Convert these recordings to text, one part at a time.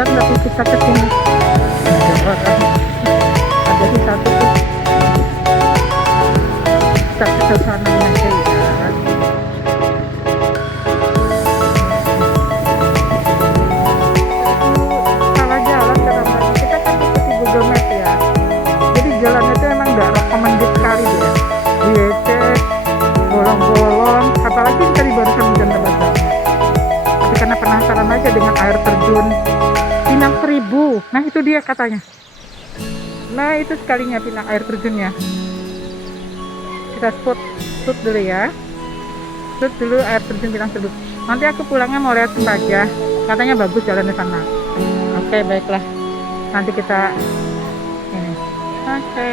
Tapi kita kesini ada di satu tuh kita ke sana aja ya. Salah jalan kadang-kadang kita kan ikuti Google Map ya, jadi jalannya itu emang nggak recommended sekali ya, becek, bolong-bolong, apalagi tadi barusan hujan lebat. Tapi karena penasaran aja dengan air terjun Pinang Seribu, nah itu dia katanya. Nah itu sekalinya pinang air terjunnya. Kita shoot dulu ya. Shoot dulu air terjun Pinang Seribu. Nanti aku pulangnya mau lihat saja. Katanya bagus jalan di sana. Oke, baiklah. Nanti kita ini. Oke.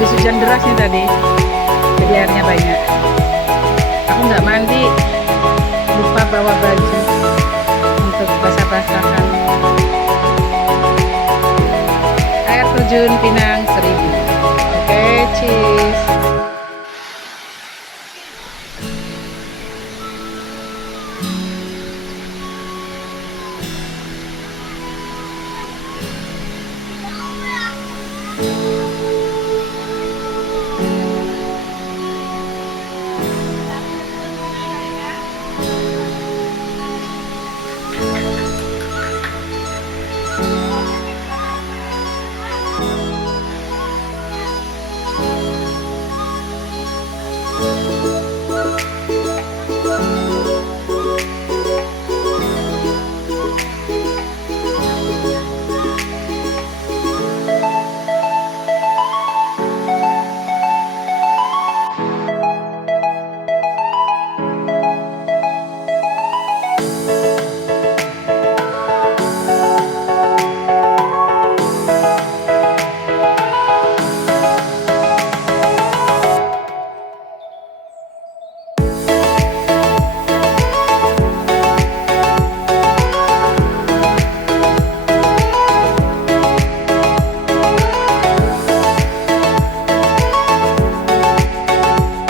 Habis hujan deras nih tadi, jadi airnya banyak. Aku nggak mandi, lupa bawa baju untuk basah-basahan. Air terjun Pinang Seribu. Oke, cheers.